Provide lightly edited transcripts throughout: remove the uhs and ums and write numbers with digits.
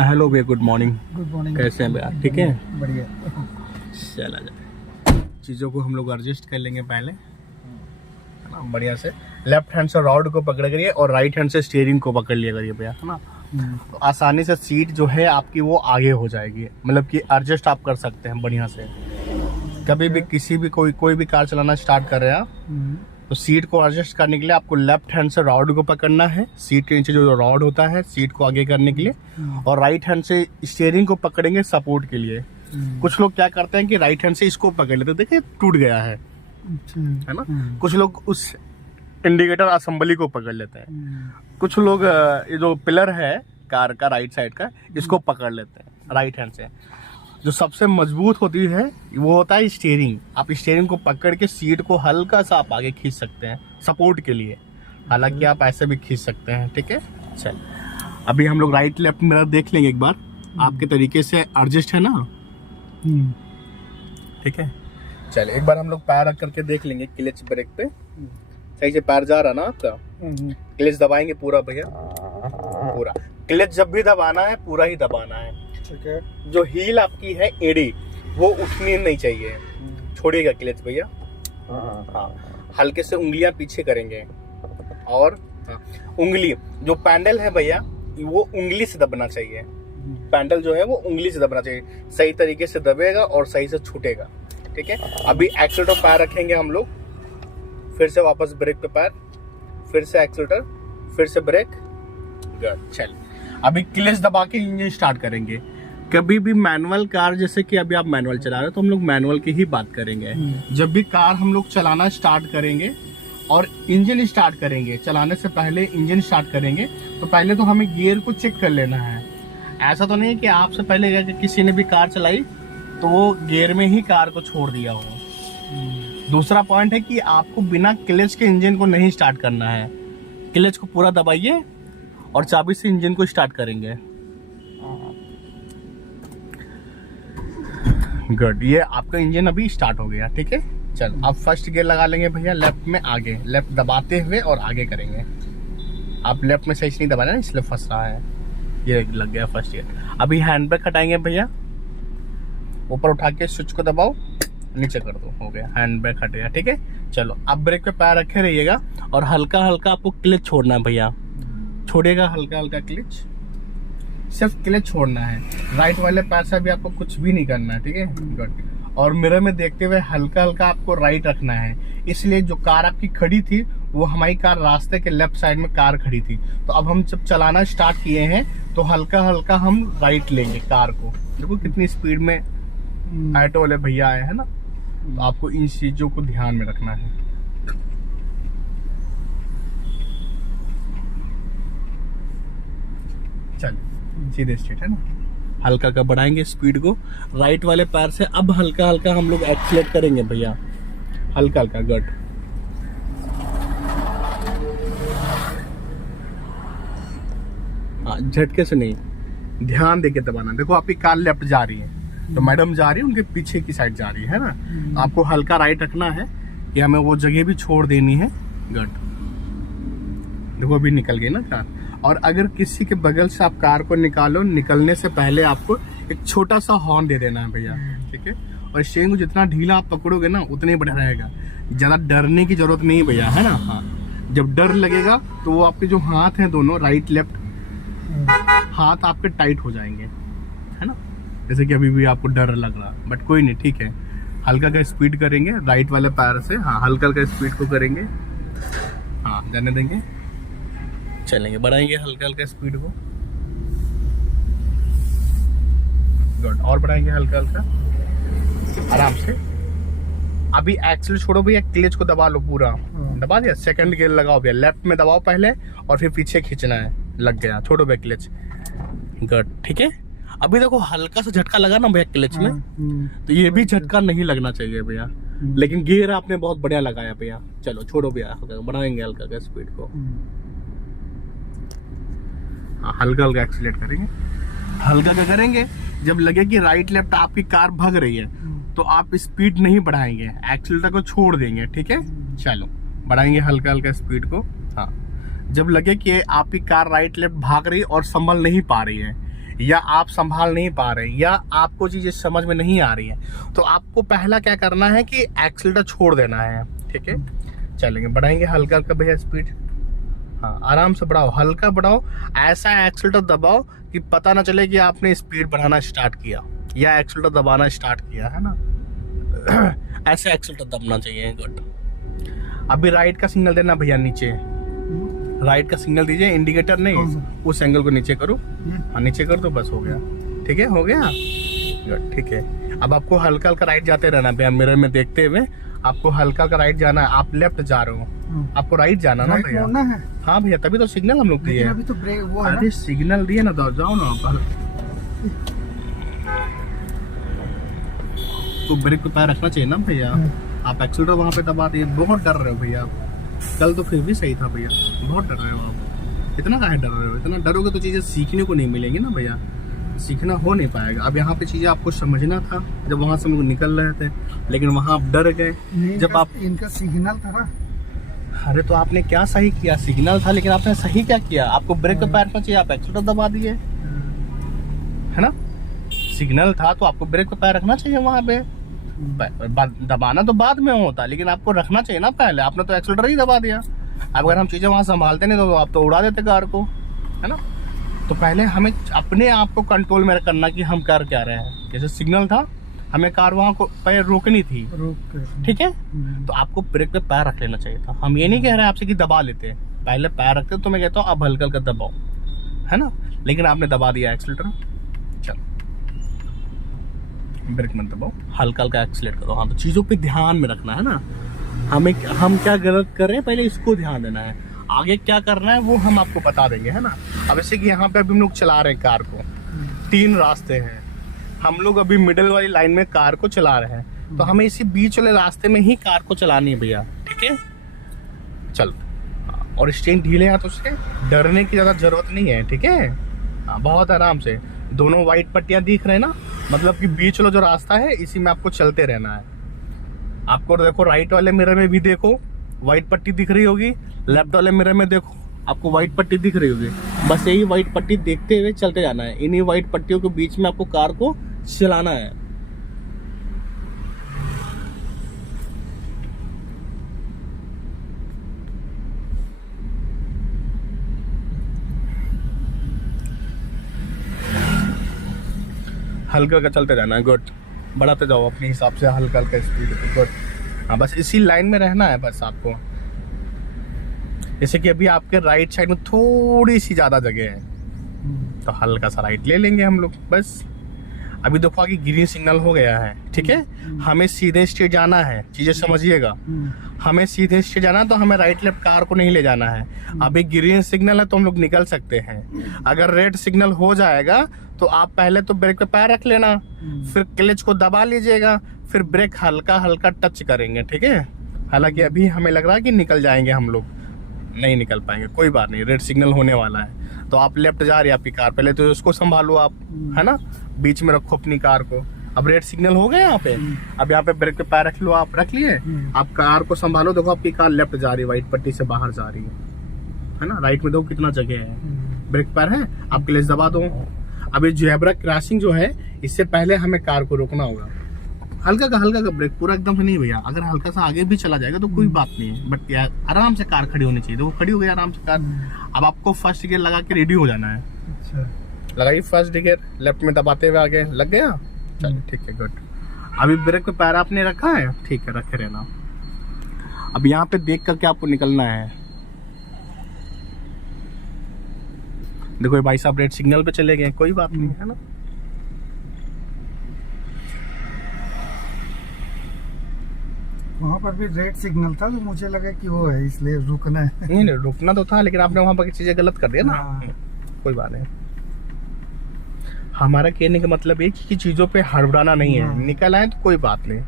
Hello भैया, good morning. Good morning. कैसे हैं भैया? ठीक है, बढ़िया। चला जाए। चीज़ों को हम लोग एडजस्ट कर लेंगे पहले, है ना, बढ़िया से। लेफ्ट हैंड से रॉड को पकड़ करिए और राइट हैंड से स्टीयरिंग को पकड़ लिया करिए भैया, है ना। तो आसानी से सीट जो है आपकी वो आगे हो जाएगी, मतलब कि एडजस्ट आप कर सकते हैं बढ़िया से। कभी भी किसी भी कोई भी कार चलाना स्टार्ट कर रहे हैं आप, तो सीट को एडजस्ट करने के लिए आपको लेफ्ट हैंड से रॉड को पकड़ना है, सीट के नीचे जो रॉड होता है सीट को आगे करने के लिए, और राइट हैंड से स्टीयरिंग को पकड़ेंगे सपोर्ट के लिए। कुछ लोग क्या करते हैं कि राइट हैंड से इसको पकड़ लेते हैं, देखिए टूट गया है ना। कुछ लोग उस इंडिकेटर असेंबली को पकड़ लेते हैं। कुछ लोग ये जो पिलर है कार का राइट साइड का, इसको पकड़ लेते हैं राइट हैंड से। जो सबसे मजबूत होती है वो होता है स्टीयरिंग। आप स्टीयरिंग को पकड़ के सीट को हल्का सा आप आगे खींच सकते हैं सपोर्ट के लिए, हालांकि आप ऐसे भी खींच सकते हैं, ठीक है। चल, अभी हम लोग राइट लेफ्ट मिरर देख लेंगे एक बार, आपके तरीके से एडजस्ट है ना, ठीक है। चल, एक बार हम लोग पैर रख करके देख लेंगे क्लच ब्रेक पे, सही से पैर जा रहा ना आपका। क्लच दबाएंगे पूरा भैया, पूरा क्लच जब भी दबाना है पूरा ही दबाना है, ठीक है। जो हील आपकी है एड़ी वो उठनी नहीं चाहिए, छोड़िएगा क्लच भैया। हाँ, हल्के से उंगलियां पीछे करेंगे, और उंगली जो पैडल है भैया वो उंगली से दबना चाहिए। पैडल जो है वो उंगली से दबना चाहिए, सही तरीके से दबेगा और सही से छूटेगा, ठीक है। अभी एक्सीलरेटर पैर रखेंगे हम लोग, फिर से वापस ब्रेक पे पैर, फिर से एक्सीलरेटर, फिर से ब्रेक। गुड। चल, अभी क्लच दबा के इंजन स्टार्ट करेंगे। कभी भी मैनुअल कार, जैसे कि अभी आप मैनुअल चला रहे हो तो हम लोग मैनुअल की ही बात करेंगे। जब भी कार हम लोग चलाना स्टार्ट करेंगे और इंजन स्टार्ट करेंगे, चलाने से पहले इंजन स्टार्ट करेंगे, तो पहले तो हमें गियर को चेक कर लेना है। ऐसा तो नहीं कि आपसे पहले किसी ने भी कार चलाई तो वो गियर में ही कार को छोड़ दिया हो। दूसरा पॉइंट है कि आपको बिना क्लच के इंजन को नहीं स्टार्ट करना है। क्लच को पूरा दबाइए और चाबी से इंजन को स्टार्ट करेंगे। गुड, ये आपका इंजन अभी स्टार्ट हो गया, ठीक है। चल, अब फर्स्ट गियर लगा लेंगे भैया, लेफ्ट में आगे, लेफ्ट दबाते हुए और आगे करेंगे। आप लेफ्ट में सही से नहीं दबाना इसलिए फंस रहा है, ये लग गया फर्स्ट गियर। अभी हैंड ब्रेक हटाएंगे भैया, ऊपर उठा के स्विच को दबाओ, नीचे कर दो, हो गया, हैंड ब्रेक हट गया, ठीक है। चलो, अब ब्रेक पे पैर रखे रहिएगा और हल्का हल्का आपको क्लच छोड़ना है भैया, छोड़िएगा हल्का हल्का क्लच, सिर्फ क्लच छोड़ना है। राइट वाले पैर से भी आपको कुछ भी नहीं करना है, ठीक है। गुड। और मिरर में देखते हुए हल्का हल्का आपको राइट रखना है, इसलिए जो कार आपकी खड़ी थी वो हमारी कार रास्ते के लेफ्ट साइड में कार खड़ी थी, तो अब हम जब चलाना स्टार्ट किए हैं तो हल्का हल्का हम राइट लेंगे कार को। देखो कितनी स्पीड में ऑटो वाले भैया आए हैं ना, तो आपको इन चीजों को ध्यान में रखना है। चल, सीधे स्ट्रेट है ना, हल्का का बढ़ाएंगे स्पीड को राइट वाले पैर से। अब हल्का हल्का हम लोग एक्सीलेट करेंगे भैया, हल्का हल्का। गुड। हाँ, झटके से नहीं, ध्यान देके दबाना। देखो आपकी कार लेफ्ट जा रही है तो मैडम जा रही है उनके पीछे की साइड जा रही है ना, तो आपको हल्का राइट रखना है कि हमें वो जगह भी छोड़ देनी है। गुड। देखो अभी निकल गई ना कार। और अगर किसी के बगल से आप कार को निकालो, निकलने से पहले आपको एक छोटा सा हॉर्न दे देना है भैया, ठीक है। और स्टीयरिंग को जितना ढीला आप पकड़ोगे ना उतना ही बढ़िया रहेगा, ज्यादा डरने की जरूरत नहीं भैया, है ना। हाँ, जब डर लगेगा तो वो आपके जो हाथ हैं दोनों राइट लेफ्ट हाथ आपके टाइट हो जाएंगे, है ना। जैसे कि अभी भी आपको डर लग रहा, बट कोई नहीं, ठीक है। हल्का का स्पीड करेंगे राइट वाले पैर से, हाँ हल्का हल्का स्पीड को करेंगे, हाँ जाने देंगे, चलेंगे, बढ़ाएंगे हल्का हल्का स्पीड को। गुड, और बढ़ाएंगे हल्का हल्का आराम से। अभी एक्सेल छोड़ो भैया, क्लच को दबा लो पूरा, दबा दिया। सेकंड गियर लगाओ भैया, लेफ्ट में दबाओ पहले और फिर पीछे खींचना है, लग गया, छोड़ो भैया क्लच। गुड, ठीक है। अभी देखो हल्का सा झटका लगा ना भैया क्लच में, तो ये भी झटका नहीं लगना चाहिए भैया, लेकिन गियर आपने बहुत बढ़िया लगाया भैया। चलो छोड़ो भैया, बढ़ाएंगे हल्का का स्पीड को, हल्का हल्का एक्सीलेट करेंगे। हल्का क्या करेंगे, जब लगे कि राइट लेफ्ट आपकी कार भाग रही है तो आप स्पीड नहीं बढ़ाएंगे, एक्सीलेटर को छोड़ देंगे, ठीक है। चलो, बढ़ाएंगे हल्का हल्का स्पीड को। हाँ, जब लगे कि आपकी कार राइट लेफ्ट भाग रही और संभल नहीं पा रही है, या आप संभाल नहीं पा रहे, या आपको चीजें समझ में नहीं आ रही है, तो आपको पहला क्या करना है कि एक्सीलरेटर छोड़ देना है। ठीक है, चलेंगे, बढ़ाएंगे हल्का हल्का भैया स्पीड। हाँ, आराम से बढ़ाओ, हल्का बढ़ाओ, ऐसा एक्सीलरेटर दबाओ कि पता ना चले कि आपने स्पीड बढ़ाना स्टार्ट किया या एक्सीलरेटर दबाना स्टार्ट किया, है ना। ऐसे एक्सीलरेटर दबना चाहिए। गुड। अभी राइट का सिग्नल देना भैया, नीचे राइट का सिग्नल दीजिए, इंडिकेटर नहीं, उस एंगल को नीचे करो। हाँ, नीचे कर दो, बस हो गया। ठीक है, हो गया। गुड, ठीक है। अब आपको हल्का हल्का राइट जाते रहना भैया, मिरर में देखते हुए आपको हल्का हल्का राइट जाना है। आप लेफ्ट जा रहे हो, आपको राइट जाना ना भैया। हाँ भैया, तभी तो सिग्नल हम लोग दिए। अभी तो ब्रेक वो है, अरे सिग्नल दिए ना, तो जाओ ना। तो ब्रेक पे पैर रखना चाहिए ना भैया। आप एक्सीलरेटर वहाँ पे दबा दिए, बहुत डर रहे हो भैया। कल तो फिर भी सही था भैया, बहुत डर रहे हो आप। इतना काहे डर रहे हो? इतना डरोगे तो चीजें सीखने को नहीं मिलेंगी ना भैया, सीखना हो नहीं पाएगा। अब यहाँ पे चीजें आपको समझना था जब वहाँ से हम लोग निकल रहे थे, लेकिन वहाँ आप डर गए जब आप। इनका सिग्नल था ना। अरे तो आपने क्या सही किया? सिग्नल था, लेकिन आपने सही क्या किया? आपको ब्रेक पे पैर रखना चाहिए, आप एक्सीलरेटर दबा दिए, है ना। सिग्नल था तो आपको ब्रेक पे पैर रखना चाहिए वहाँ पे। दबाना तो बाद में होता, लेकिन आपको रखना चाहिए ना पहले। आपने तो एक्सीलरेटर ही दबा दिया। अगर हम चीजें वहां संभालते नहीं तो आप तो उड़ा देते कार को, है ना। तो पहले हमें अपने आप को कंट्रोल में करना कि हम कर क्या रहे हैं। जैसे सिग्नल था, हमें कार वहां को पैर रोकनी थी, ठीक है, तो आपको ब्रेक पे पैर रख लेना चाहिए था। हम ये नहीं कह रहे आपसे कि दबा लेते, पहले पैर रखते तो मैं कहता हूँ अब हल्का हल्का दबाओ, है ना। लेकिन आपने दबा दिया एक्सीलरेटर। चलो, ब्रेक मत दबाओ, हल्का हल्का एक्सीलरेट करो। हाँ, तो चीजों पे ध्यान में रखना है ना। हम क्या गलत कर रहे हैं पहले इसको ध्यान देना है, आगे क्या करना है वो हम आपको बता देंगे, है ना। अब जैसे कि यहाँ पे अभी हम लोग चला रहे हैं कार को, 3 रास्ते हैं, हम लोग अभी मिडिल वाली लाइन में कार को चला रहे हैं, तो हमें इसी बीच वाले रास्ते में ही कार को चलानी है भैया। ठीक है, चलो। और स्टेरिंग ढीले हाथ, उससे डरने की ज्यादा जरूरत नहीं है। ठीक है, बहुत आराम से। दोनों व्हाइट पट्टियां दिख रहे हैं ना, मतलब कि बीच वाला जो रास्ता है इसी में आपको चलते रहना है। आपको देखो राइट वाले मिरर में भी देखो व्हाइट पट्टी दिख रही होगी, लेफ्ट वाले मिरर में देखो आपको व्हाइट पट्टी दिख रही होगी। बस यही व्हाइट पट्टी देखते हुए चलते जाना है, इन्हीं व्हाइट पट्टियों के बीच में आपको कार को चलाना है। हल्का हल्का चलते जाना है। गुड, बढ़ाते जाओ अपने हिसाब से हल्का हल्का स्पीड। गुड, हाँ, बस इसी लाइन में रहना है बस आपको। जैसे कि अभी आपके राइट साइड में थोड़ी सी ज्यादा जगह है, तो हल्का सा राइट ले लेंगे हम लोग बस। अभी देखो कि ग्रीन सिग्नल हो गया है, ठीक है, हमें सीधे स्ट्रेट जाना है, चीजें समझिएगा। हमें सीधे स्ट्रेट जाना, तो हमें राइट लेफ्ट कार को नहीं ले जाना है। अभी ग्रीन सिग्नल है तो हम लोग निकल सकते हैं। अगर रेड सिग्नल हो जाएगा तो आप पहले तो ब्रेक पे पैर रख लेना, फिर क्लच को दबा लीजिएगा, फिर ब्रेक हल्का हल्का टच करेंगे। ठीक है, हालांकि अभी हमें लग रहा है कि निकल जाएंगे हम लोग, नहीं निकल पाएंगे, कोई बात नहीं, रेड सिग्नल होने वाला है। तो आप लेफ्ट जा रही है आपकी कार, पहले तो उसको संभालो आप, है ना, बीच में रखो अपनी कार को। अब रेड सिग्नल हो गया यहाँ पे, अब यहाँ पे ब्रेक पे पैर रख लो, आप रख लिए, आप कार को संभालो। देखो आपकी कार लेफ्ट जा रही है, व्हाइट पट्टी से बाहर जा रही है ना। राइट में देखो कितना जगह है, ब्रेक पैर है, आप क्लच दबा दो। अब ये जेब्रा क्रॉसिंग जो है, इससे पहले हमें कार को रोकना होगा। हल्का का ब्रेक, पूरा एकदम से नहीं भैया। अगर हल्का सा आगे भी चला जाएगा तो कोई बात नहीं है, बट यार आराम से कार खड़ी होनी चाहिए। तो वो खड़ी हो गई आराम से कार। अब आपको फर्स्ट गियर लगा के रेडी हो जाना है। अच्छा, लगाइए फर्स्ट गियर, लेफ्ट में दबाते हुए आगे, लग गया। चलिए ठीक है, गुड। अभी ब्रेक पे पैर आपने रखा है, ठीक है, रखे रहना। अब यहाँ पे देख करके आपको निकलना है। देखो भाई साहब रेड सिग्नल पे चले गए, कोई बात नहीं, है ना। वहाँ पर भी रेड सिग्नल था, तो मुझे लगा कि वो है इसलिए रुकना है। नहीं रुकना तो था, लेकिन आपने वहाँ पर चीजें गलत कर दिया ना। कोई बात नहीं, हमारा कहने का मतलब ये कि चीजों पे हड़बड़ाना नहीं है। निकल आए तो कोई बात नहीं,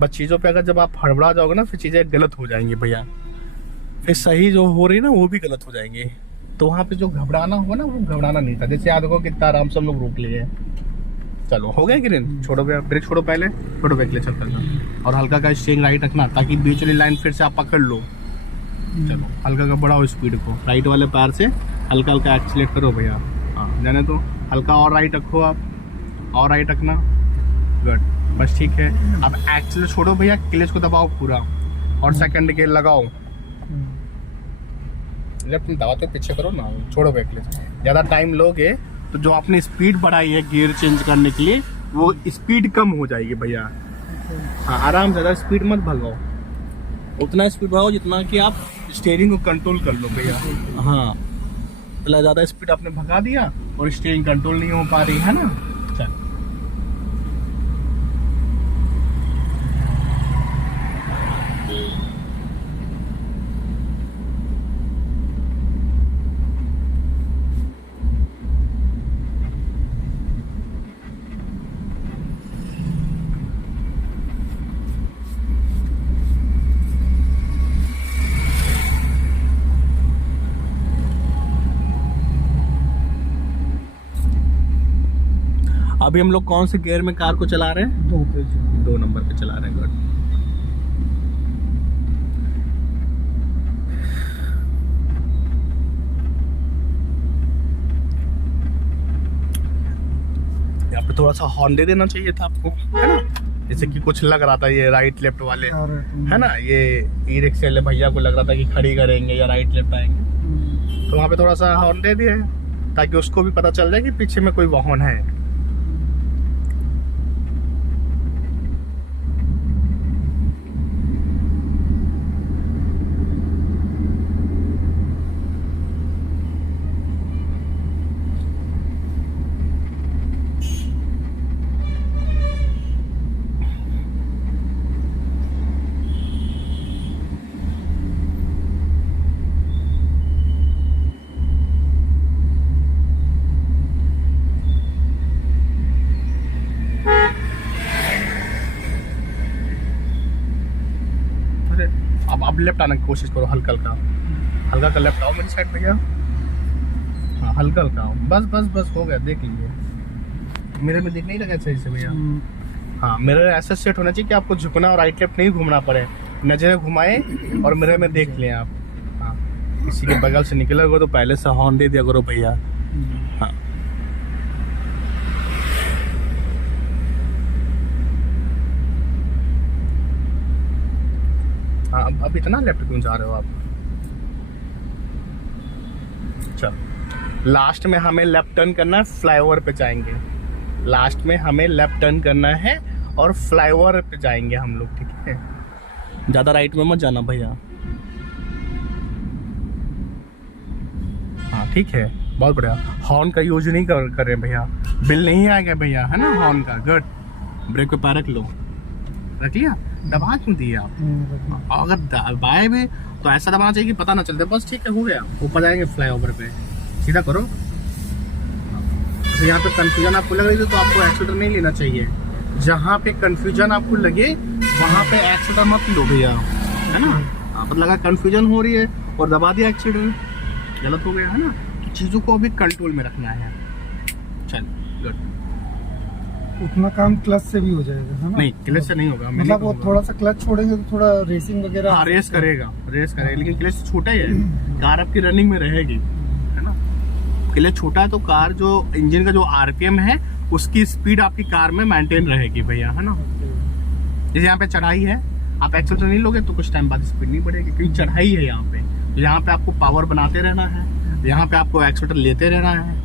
बस चीजों पे अगर जब आप हड़बड़ा जाओगे ना, फिर चीजें गलत हो जाएंगी भैया, फिर सही जो हो रही है ना वो भी गलत हो जाएंगी। तो वहाँ पे जो घबराना होगा ना, वो घबराना नहीं था। जैसे याद हो कितना आराम से हम लोग रोक लिए। चलो हो गया ग्रीन, छोड़ो भैया, ब्रेक छोड़ो, पहले छोड़ो ब्रेक ले चल करना, और हल्का का स्टीयरिंग राइट रखना, ताकि बीच वाली लाइन फिर से आप पकड़ लो। चलो हल्का का बढ़ाओ स्पीड को, राइट वाले पैर से हल्का हल्का एक्सीलेट करो भैया। हाँ जाने तो हल्का और राइट रखो आप, और राइट रखना, गुड, बस ठीक है। अब एक्चुअली छोड़ो भैया, क्लच को दबाओ पूरा और सेकंड गियर लगाओ। लेफ्ट में दबाते पीछे करो ना, छोड़ो भैया क्लच। ज़्यादा टाइम लोगे तो जो आपने स्पीड बढ़ाई है गियर चेंज करने के लिए वो स्पीड कम हो जाएगी भैया। हाँ, आराम से, ज़्यादा स्पीड मत भगाओ, उतना स्पीड बढ़ाओ जितना कि आप स्टीयरिंग को कंट्रोल कर लो भैया। हाँ, मतलब ज़्यादा स्पीड आपने भगा दिया और स्टीयरिंग कंट्रोल नहीं हो पा रही है ना। चल, अभी हम लोग कौन से गियर में कार को चला रहे हैं? 2 पे जो 2 नंबर पे चला रहे हैं। गुड। यहाँ पे थोड़ा सा हॉर्न दे देना चाहिए था आपको, है ना, जैसे कि कुछ लग रहा था ये राइट लेफ्ट वाले, है ना, ये ई रिक्शे वाले भैया को लग रहा था कि खड़ी करेंगे या राइट लेफ्ट आएंगे, तो वहाँ पे थोड़ा सा हॉर्न दे दिए ताकि उसको भी पता चल जाए कि पीछे में कोई वाहन है। अब लेफ्ट आने की कोशिश करो, हल्का हल्का हल्का का लेफ्ट आओ मेरी साइड भैया। हाँ, हल्का हल्का आओ, बस बस बस, हो गया, देख लीजिए। मेरे में दिख नहीं लगा सही से भैया। हाँ, मिरर ऐसा सेट होना चाहिए कि आपको झुकना और राइट लेफ्ट नहीं घूमना पड़े, नजरें घुमाए और मिरर में देख लें आप। हाँ, किसी के बगल से निकले हो तो पहले से हॉर्न दे दिया करो भैया। हाँ, हाँ, अब इतना लेफ्ट क्यों जा रहे हो आप? चल, लास्ट में हमें लेफ्ट टर्न करना है, फ्लाईओवर पे जाएंगे। लास्ट में हमें लेफ्ट टर्न करना है और फ्लाईओवर पे जाएंगे हम लोग, ठीक है? ज़्यादा राइट में मत जाना भैया। हाँ, ठीक है, बहुत बढ़िया। हॉर्न का यूज नहीं कर रहे भैया, बिल नहीं आएगा भैया, है ना, हॉर्न का। गुड, ब्रेक पे पैर रख लो, रख लिया, दबा क्यों दिए आप? अगर दबाए भी तो ऐसा दबाना चाहिए कि पता ना चलते, बस ठीक है, हो गया। ऊपर जाएंगे फ्लाईओवर पे, सीधा करो। तो यहाँ पे कंफ्यूजन आपको लग रही है तो आपको एक्सीलेटर नहीं लेना चाहिए। जहाँ पे कंफ्यूजन आपको लगे वहाँ पे एक्सीलेटर मत लो भैया, है ना। आप लगा कंफ्यूजन हो रही है और दबा दिया एक्सीलेटर, गलत हो गया, है ना। चीज़ों को अभी कंट्रोल में रखना है। चल, गुड। उतना काम क्लच से भी हो जाएगा, है ना? नहीं, क्लच से नहीं होगा, मतलब वो थोड़ा सा क्लच छोड़ेंगे तो थोड़ा रेसिंग वगैरह। हाँ, रेस करेगा, लेकिन क्लच छोटा ही है, कार आपकी रनिंग में रहेगी, है ना। क्लच छोटा है तो कार जो इंजन का जो आरपीएम है उसकी स्पीड आपकी कार में मेंटेन रहेगी भैया, है ना। जैसे यहाँ पे चढ़ाई है, आप एक्सीलेटर नहीं लोगे तो कुछ टाइम बाद स्पीड नहीं बढ़ेगी, क्योंकि चढ़ाई है यहाँ पे। तो यहाँ पे आपको पावर बनाते रहना है, यहाँ पे आपको एक्सीलेटर लेते रहना है।